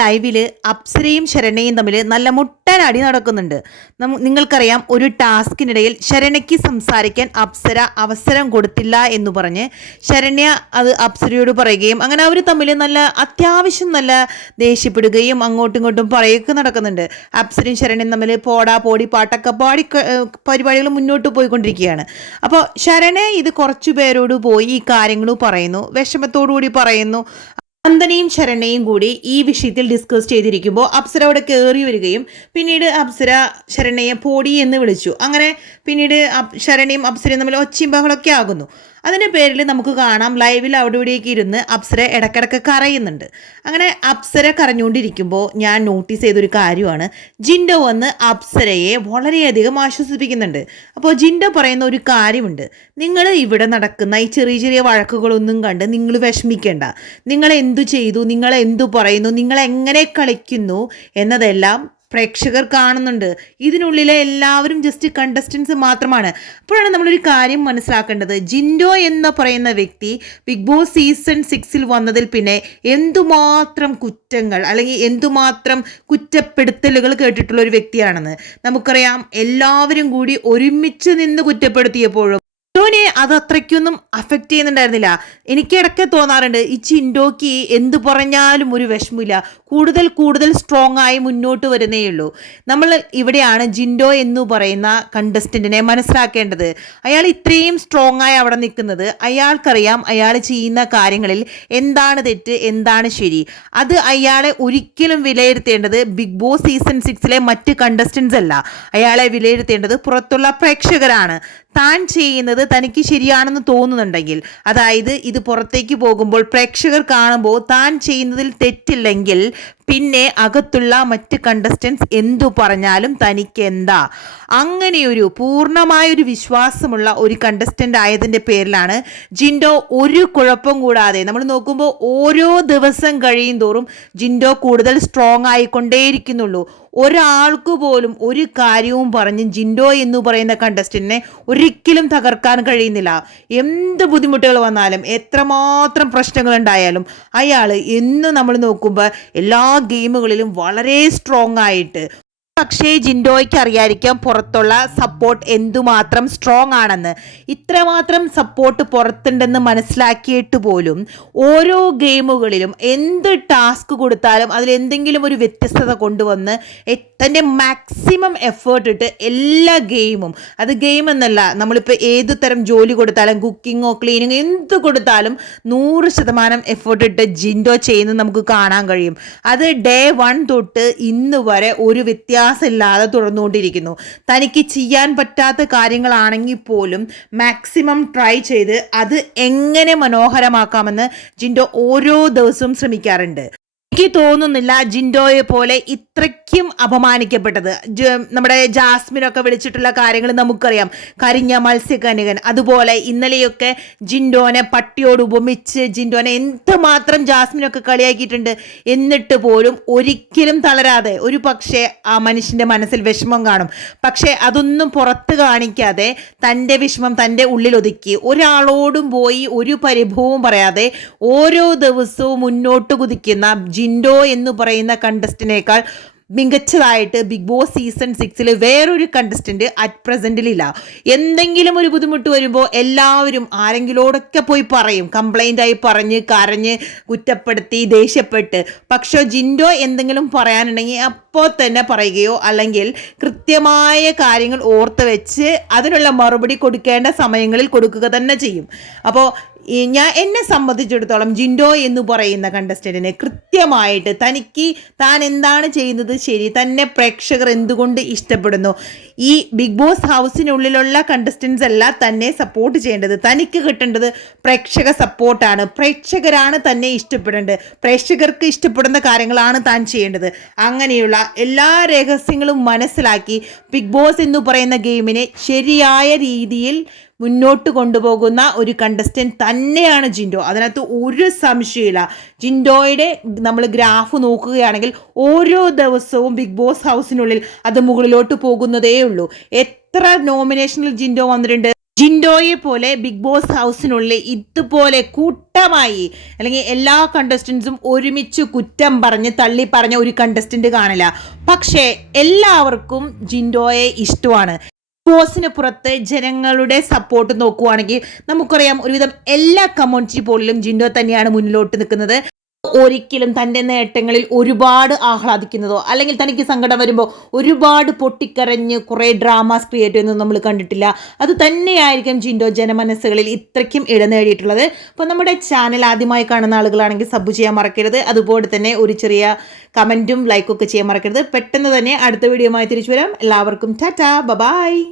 ലൈവിൽ അപ്സരയും ശരണയും തമ്മിൽ നല്ല മുട്ടൻ അടി നടക്കുന്നുണ്ട് നിങ്ങൾക്കറിയാം ഒരു ടാസ്കിനിടയിൽ ശരണയ്ക്ക് സംസാരിക്കാൻ അപ്സര അവസരം കൊടുത്തില്ല എന്ന് പറഞ്ഞ് ശരണ്യ അത് അപ്സരയോട് പറയുകയും അങ്ങനെ അവർ തമ്മിൽ നല്ല അത്യാവശ്യം നല്ല ദേഷ്യപ്പെടുകയും അങ്ങോട്ടും ഇങ്ങോട്ടും പറയുകയൊക്കെ നടക്കുന്നുണ്ട്. അപ്സരയും ശരണയും തമ്മിൽ പോടാ പോടി പാട്ടൊക്കെ പാടി പരിപാടികൾ മുന്നോട്ട് പോയിക്കൊണ്ടിരിക്കുകയാണ്. അപ്പോൾ ശരണ ഇത് കുറച്ചു പേരോട് പോയി ഈ കാര്യങ്ങൾ പറയുന്നു വിഷമത്തോടു കൂടി പറയുന്നു. നന്ദനയും ശരണയും കൂടി ഈ വിഷയത്തിൽ ഡിസ്കസ് ചെയ്തിരിക്കുമ്പോൾ അപ്സര അവിടെ കയറി വരികയും പിന്നീട് അപ്സര ശരണയെ പോടി എന്ന് വിളിച്ചു. അങ്ങനെ പിന്നീട് ശരണ്യയും ശരണയും അപ്സരയും തമ്മിൽ ഒച്ചയും ബഹളമൊക്കെ ആകുന്നു. അതിന്റെ പേരിൽ നമുക്ക് കാണാം ലൈവിൽ അവിടെ ഇവിടെയൊക്കെ ഇരുന്ന് അപ്സര ഇടക്കിടക്ക് കരയുന്നുണ്ട്. അങ്ങനെ അപ്സര കരഞ്ഞുകൊണ്ടിരിക്കുമ്പോൾ ഞാൻ നോട്ടീസ് ചെയ്തൊരു കാര്യമാണ്. ജിൻഡോ വന്ന് അപ്സരയെ വളരെയധികം ആശ്വസിപ്പിക്കുന്നുണ്ട്. അപ്പോൾ ജിൻഡോ പറയുന്ന ഒരു കാര്യമുണ്ട്. നിങ്ങൾ ഇവിടെ നടക്കുന്ന ഈ ചെറിയ ചെറിയ വഴക്കുകളൊന്നും കണ്ട് നിങ്ങൾ വിഷമിക്കേണ്ട. നിങ്ങൾ എന്തു ചെയ്തു? നിങ്ങൾ എന്തു പറയുന്നു? നിങ്ങൾ എങ്ങനെ കളിക്കുന്നു? എന്നതെല്ലാം പ്രേക്ഷകർ കാണുന്നുണ്ട്. ഇതിനുള്ളിലെ എല്ലാവരും ജസ്റ്റ് കണ്ടസ്റ്റൻസ് മാത്രമാണ്. അപ്പോഴാണ് നമ്മളൊരു കാര്യം മനസ്സിലാക്കേണ്ടത്. ജിൻഡോ എന്ന് പറയുന്ന വ്യക്തി ബിഗ് ബോസ് സീസൺ സിക്സിൽ വന്നതിൽ പിന്നെ എന്തുമാത്രം കുറ്റങ്ങൾ അല്ലെങ്കിൽ എന്തുമാത്രം കുറ്റപ്പെടുത്തലുകൾ കേട്ടിട്ടുള്ള ഒരു വ്യക്തിയാണെന്ന് നമുക്കറിയാം. എല്ലാവരും കൂടി ഒരുമിച്ച് നിന്ന് കുറ്റപ്പെടുത്തിയപ്പോഴും ചിൻഡോനെ അത് അത്രയ്ക്കൊന്നും അഫക്റ്റ് ചെയ്യുന്നുണ്ടായിരുന്നില്ല. എനിക്ക് ഇടയ്ക്ക് തോന്നാറുണ്ട് ഈ ചിൻഡോക്ക് എന്ത് പറഞ്ഞാലും ഒരു വിഷമില്ല. കൂടുതൽ കൂടുതൽ സ്ട്രോങ് ആയി മുന്നോട്ട് വരുന്നേ ഉള്ളൂ. നമ്മൾ ഇവിടെയാണ് ജിൻഡോ എന്ന് പറയുന്ന കണ്ടസ്റ്റന്റിനെ മനസ്സിലാക്കേണ്ടത്. അയാൾ ഇത്രയും സ്ട്രോങ് ആയി അവിടെ നിൽക്കുന്നത്. അയാൾക്കറിയാം അയാൾ ചെയ്യുന്ന കാര്യങ്ങളിൽ എന്താണ് തെറ്റ് എന്താണ് ശരി. അത് അയാളെ ഒരിക്കലും വിലയിരുത്തേണ്ടത് ബിഗ് ബോസ് സീസൺ സിക്സിലെ മറ്റ് കണ്ടസ്റ്റൻസ് അല്ല. അയാളെ വിലയിരുത്തേണ്ടത് പുറത്തുള്ള പ്രേക്ഷകരാണ്. താൻ ചെയ്യുന്നത് തനിക്ക് ശരിയാണെന്ന് തോന്നുന്നുണ്ടെങ്കിൽ അതായത് ഇത് പുറത്തേക്ക് പോകുമ്പോൾ പ്രേക്ഷകർ കാണുമ്പോൾ താൻ ചെയ്യുന്നതിൽ തെറ്റില്ലെങ്കിൽ പിന്നെ അകത്തുള്ള മറ്റ് കണ്ടസ്റ്റൻസ് എന്തു പറഞ്ഞാലും തനിക്ക് എന്താ അങ്ങനെയൊരു പൂർണമായൊരു വിശ്വാസമുള്ള ഒരു കണ്ടസ്റ്റന്റ് ആയതിന്റെ പേരിലാണ് ജിൻഡോ ഒരു കുഴപ്പം കൂടാതെ നമ്മൾ നോക്കുമ്പോൾ ഓരോ ദിവസം കഴിയും തോറും ജിൻഡോ കൂടുതൽ സ്ട്രോങ് ആയിക്കൊണ്ടേയിരിക്കുന്നുള്ളൂ. ഒരാൾക്ക് പോലും ഒരു കാര്യവും പറഞ്ഞ് ജിൻഡോ എന്ന് പറയുന്ന കണ്ടസ്റ്റന്റിനെ ഒരിക്കലും തകർക്കാൻ കഴിയുന്നില്ല. എന്ത് ബുദ്ധിമുട്ടുകൾ വന്നാലും എത്രമാത്രം പ്രശ്നങ്ങൾ ഉണ്ടായാലും അയാൾ എന്നും നമ്മൾ നോക്കുമ്പോൾ എല്ലാ ഗെയിമുകളിലും വളരെ സ്ട്രോങ് ആയിട്ട് പക്ഷേ ജിൻഡോയ്ക്ക് അറിയായിരിക്കാം പുറത്തുള്ള സപ്പോർട്ട് എന്തുമാത്രം സ്ട്രോങ് ആണെന്ന്. ഇത്രമാത്രം സപ്പോർട്ട് പുറത്തുണ്ടെന്ന് മനസ്സിലാക്കിയിട്ട് പോലും ഓരോ ഗെയിമുകളിലും എന്ത് ടാസ്ക് കൊടുത്താലും അതിൽ എന്തെങ്കിലും ഒരു വ്യത്യസ്തത കൊണ്ടുവന്ന് തന്റെ മാക്സിമം എഫേർട്ട് ഇട്ട് എല്ലാ ഗെയിമും അത് ഗെയിം എന്നല്ല നമ്മളിപ്പോൾ ഏത് തരം ജോലി കൊടുത്താലും കുക്കിങ്ങോ ക്ലീനിങ്ങോ എന്ത് കൊടുത്താലും നൂറ് ശതമാനം എഫേർട്ട് ഇട്ട് ജിൻഡോ ചെയ്യുന്നത് നമുക്ക് കാണാൻ കഴിയും. അത് ഡേ വൺ തൊട്ട് ഇന്ന് വരെ ഒരു വ്യത്യാസമില്ലാതെ തുടർന്നുകൊണ്ടിരിക്കുന്നു. തനിക്ക് ചെയ്യാൻ പറ്റാത്ത കാര്യങ്ങളാണെങ്കിൽ പോലും മാക്സിമം ട്രൈ ചെയ്ത് അത് എങ്ങനെ മനോഹരമാക്കാമെന്ന് ജിൻഡോ ഓരോ ദിവസവും ശ്രമിക്കാറുണ്ട്. എനിക്ക് തോന്നുന്നില്ല ജിൻഡോയെ പോലെ ഇത്രയ്ക്കും അപമാനിക്കപ്പെട്ടത്. നമ്മുടെ ജാസ്മിനൊക്കെ വിളിച്ചിട്ടുള്ള കാര്യങ്ങൾ നമുക്കറിയാം. കരിഞ്ഞ മത്സ്യകനികൻ. അതുപോലെ ഇന്നലെയൊക്കെ ജിൻഡോനെ പട്ടിയോട് ഉപമിച്ച് ജിൻഡോനെ എന്തുമാത്രം ജാസ്മിനൊക്കെ കളിയാക്കിയിട്ടുണ്ട് എന്നിട്ട് പോലും ഒരിക്കലും തളരാതെ. ഒരു പക്ഷേ ആ മനുഷ്യന്റെ മനസ്സിൽ വിഷമം കാണും. പക്ഷേ അതൊന്നും പുറത്ത് കാണിക്കാതെ തന്റെ വിഷമം തന്റെ ഉള്ളിൽ ഒതുക്കി ഒരാളോടും പോയി ഒരു പരിഭവവും പറയാതെ ഓരോ ദിവസവും മുന്നോട്ട് കുതിക്കുന്ന ജിൻഡോ എന്ന് പറയുന്ന കണ്ടസ്റ്റിനേക്കാൾ മികച്ചതായിട്ട് ബിഗ് ബോസ് സീസൺ സിക്സിൽ വേറൊരു കണ്ടസ്റ്റന്റ് അറ്റ് പ്രസന്റിലില്ല എന്തെങ്കിലും ഒരു ബുദ്ധിമുട്ട് വരുമ്പോൾ എല്ലാവരും ആരെങ്കിലോടൊക്കെ പോയി പറയും. കംപ്ലൈന്റായി പറഞ്ഞ് കരഞ്ഞ് കുറ്റപ്പെടുത്തി ദേഷ്യപ്പെട്ട്. പക്ഷേ ജിൻഡോ എന്തെങ്കിലും പറയാനുണ്ടെങ്കിൽ അപ്പോൾ തന്നെ പറയുകയോ അല്ലെങ്കിൽ കൃത്യമായ കാര്യങ്ങൾ ഓർത്ത് വെച്ച് അതിനുള്ള മറുപടി കൊടുക്കേണ്ട സമയങ്ങളിൽ കൊടുക്കുക തന്നെ ചെയ്യും. അപ്പോൾ ഞാൻ എന്നെ സംബന്ധിച്ചിടത്തോളം ജിൻഡോ എന്ന് പറയുന്ന കണ്ടസ്റ്റന്റിനെ കൃത്യമായിട്ട് തനിക്ക് താൻ എന്താണ് ചെയ്യുന്നത് ശരി തന്നെ പ്രേക്ഷകർ എന്തുകൊണ്ട് ഇഷ്ടപ്പെടുന്നു? ഈ ബിഗ് ബോസ് ഹൗസിനുള്ളിലുള്ള കണ്ടസ്റ്റൻസ് അല്ല തന്നെ സപ്പോർട്ട് ചെയ്യേണ്ടത്. തനിക്ക് കിട്ടേണ്ടത് പ്രേക്ഷക സപ്പോർട്ടാണ് പ്രേക്ഷകരാണ് തന്നെ ഇഷ്ടപ്പെടേണ്ടത്. പ്രേക്ഷകർക്ക് ഇഷ്ടപ്പെടുന്ന കാര്യങ്ങളാണ് താൻ ചെയ്യേണ്ടത്. അങ്ങനെയുള്ള എല്ലാ രഹസ്യങ്ങളും മനസ്സിലാക്കി ബിഗ് ബോസ് എന്ന് പറയുന്ന ഗെയിമിനെ ശരിയായ രീതിയിൽ മുന്നോട്ട് കൊണ്ടുപോകുന്ന ഒരു കണ്ടസ്റ്റന്റ് തന്നെയാണ് ജിൻഡോ. അതിനകത്ത് ഒരു സംശയമില്ല ജിൻഡോയുടെ നമ്മൾ ഗ്രാഫ് നോക്കുകയാണെങ്കിൽ ഓരോ ദിവസവും ബിഗ് ബോസ് ഹൗസിനുള്ളിൽ അത് മുകളിലോട്ട് പോകുന്നതേ ഉള്ളൂ. എത്ര നോമിനേഷനിൽ ജിൻഡോ വന്നിട്ടുണ്ട്? ജിൻഡോയെ പോലെ ബിഗ് ബോസ് ഹൗസിനുള്ളിൽ ഇതുപോലെ കൂട്ടമായി അല്ലെങ്കിൽ എല്ലാ കണ്ടസ്റ്റൻസും ഒരുമിച്ച് കുറ്റം പറഞ്ഞ് തള്ളി പറഞ്ഞ ഒരു കണ്ടസ്റ്റന്റ് കാണില്ല. പക്ഷേ എല്ലാവർക്കും ജിൻഡോയെ ഇഷ്ടമാണ്. ബോസിന് പുറത്ത് ജനങ്ങളുടെ സപ്പോർട്ട് നോക്കുവാണെങ്കിൽ നമുക്കറിയാം ഒരുവിധം എല്ലാ കമ്മ്യൂണിറ്റി പോളിലും ജിൻഡോ തന്നെയാണ് മുന്നിലോട്ട് നിൽക്കുന്നത്. ഒരിക്കലും തന്റെ നേട്ടങ്ങളിൽ ഒരുപാട് ആഹ്ലാദിക്കുന്നതോ അല്ലെങ്കിൽ തനിക്ക് സങ്കടം വരുമ്പോൾ ഒരുപാട് പൊട്ടിക്കരഞ്ഞ് കുറേ ഡ്രാമാസ് ക്രിയേറ്റ് ചെയ്യുന്നത് നമ്മൾ കണ്ടിട്ടില്ല. അത് തന്നെയായിരിക്കും ജിൻഡോ ജനമനസ്സുകളിൽ ഇത്രയ്ക്കും ഇടം നേടിയിട്ടുള്ളത്. അപ്പോൾ നമ്മുടെ ചാനൽ ആദ്യമായി കാണുന്ന ആളുകളാണെങ്കിൽ സബ് ചെയ്യാൻ മറക്കരുത്. അതുപോലെ തന്നെ ഒരു ചെറിയ കമന്റും ലൈക്കൊക്കെ ചെയ്യാൻ മറക്കരുത്. പെട്ടെന്ന് തന്നെ അടുത്ത വീഡിയോയുമായി തിരിച്ചു വരാം. എല്ലാവർക്കും ടാറ്റാ. ബബായ്